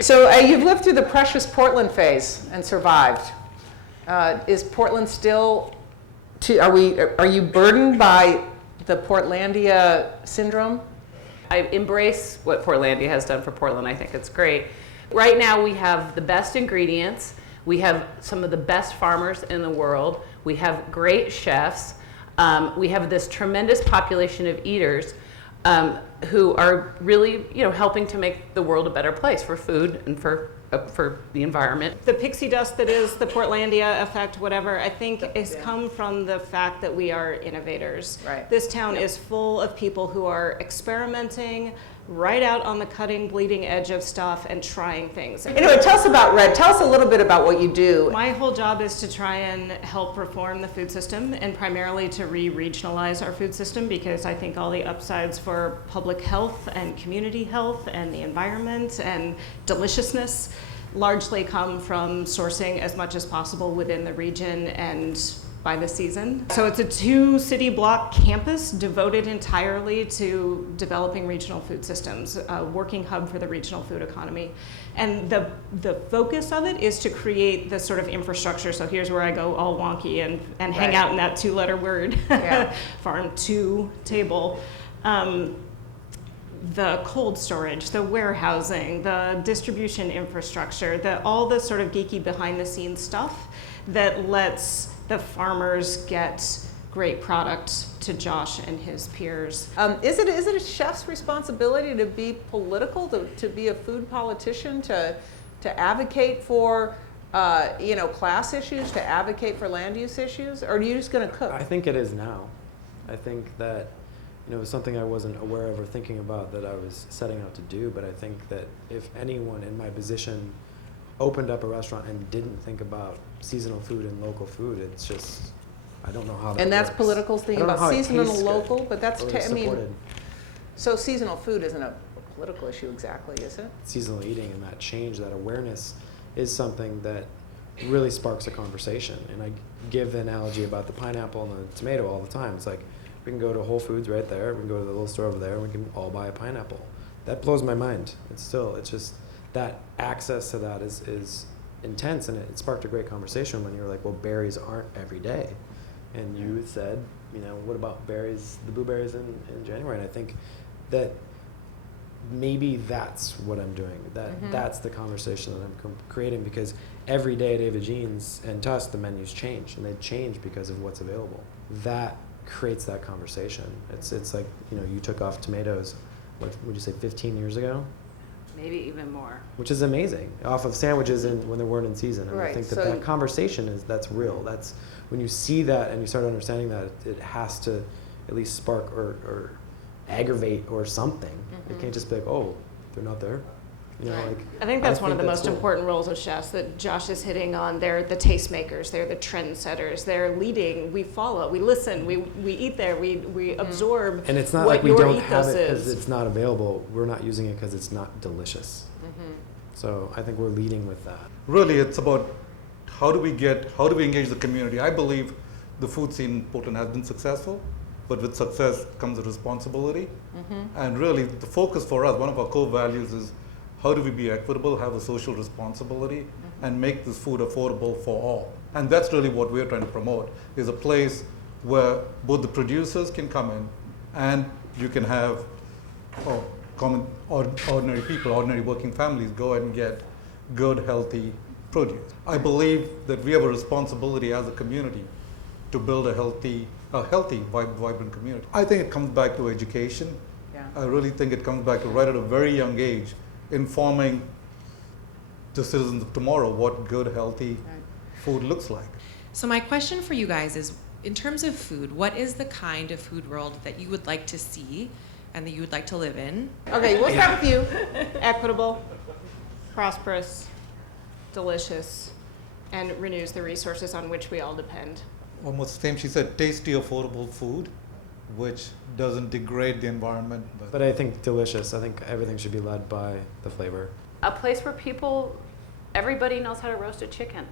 So you've lived through the precious Portland phase and survived. Is Portland still, are you burdened by the Portlandia syndrome? I embrace what Portlandia has done for Portland. I think it's great. Right now we have the best ingredients. We have some of the best farmers in the world. We have great chefs. We have this tremendous population of eaters who are really, helping to make the world a better place for food and for the environment. The pixie dust that is the Portlandia effect, whatever, I think has come from the fact that we are innovators. Right. This town is full of people who are experimenting right out on the cutting, bleeding edge of stuff and trying things. Anyway, tell us about Red. Tell us a little bit about what you do. My whole job is to try and help reform the food system and primarily to re-regionalize our food system, because I think all the upsides for public health and community health and the environment and deliciousness largely come from sourcing as much as possible within the region and by the season. So it's a 2-city block campus devoted entirely to developing regional food systems, a working hub for the regional food economy. And the focus of it is to create the sort of infrastructure. So here's where I go all wonky and hang out in that 2-letter word, farm to table. The cold storage, the warehousing, the distribution infrastructure, all the sort of geeky behind the scenes stuff that lets the farmers get great product to Josh and his peers. Is it a chef's responsibility to be political, to be a food politician, to advocate for class issues, to advocate for land use issues, or are you just going to cook? I think it is now. I think that it was something I wasn't aware of or thinking about that I was setting out to do, but I think that if anyone in my position opened up a restaurant and didn't think about seasonal food and local food, it's just, I don't know how that And that's works. political's thing about seasonal and local, but that's, so seasonal food isn't a political issue exactly, is it? Seasonal eating and that change, that awareness is something that really sparks a conversation. And I give the analogy about the pineapple and the tomato all the time. It's like, we can go to Whole Foods right there, we can go to the little store over there, and we can all buy a pineapple. That blows my mind. It's just, that access to that is intense, and it sparked a great conversation when you were like, well, berries aren't every day. And you said, what about berries, the blueberries in January? And I think that maybe that's what I'm doing. That's the conversation that I'm creating, because every day at Ava Gene's and Tusk, the menus change, and they change because of what's available. That creates that conversation. It's like, you took off tomatoes, what would you say, 15 years ago? Maybe even more. Which is amazing, off of sandwiches when they weren't in season. And Right. I think that conversation that's real. That's when you see that and you start understanding that, it has to at least spark or aggravate or something. It can't just be like, oh, they're not there. I think that's one of the most cool. important roles of chefs that Josh is hitting on. They're the tastemakers, they're the trendsetters, they're leading, we follow, we listen, we eat there, we absorb. And it's not what like we your don't ethos have it because is. it's not available. We're not using it because it's not delicious. So I think we're leading with that. Really, it's about how do we engage the community. I believe the food scene in Portland has been successful, but with success comes a responsibility. And really, the focus for us, one of our core values is how do we be equitable, have a social responsibility, and make this food affordable for all. And that's really what we're trying to promote, is a place where both the producers can come in and you can have ordinary people, ordinary working families go and get good, healthy produce. I believe that we have a responsibility as a community to build a healthy, vibrant community. I think it comes back to education. Yeah. I really think it comes back to right at a very young age, informing the citizens of tomorrow what good, healthy food looks like. So my question for you guys is, in terms of food, what is the kind of food world that you would like to see and that you would like to live in? Okay, we'll start with you. Equitable, prosperous, delicious, and renews the resources on which we all depend. Almost the same, she said, tasty, affordable food, which doesn't degrade the environment. But I think delicious. I think everything should be led by the flavor. A place where everybody knows how to roast a chicken.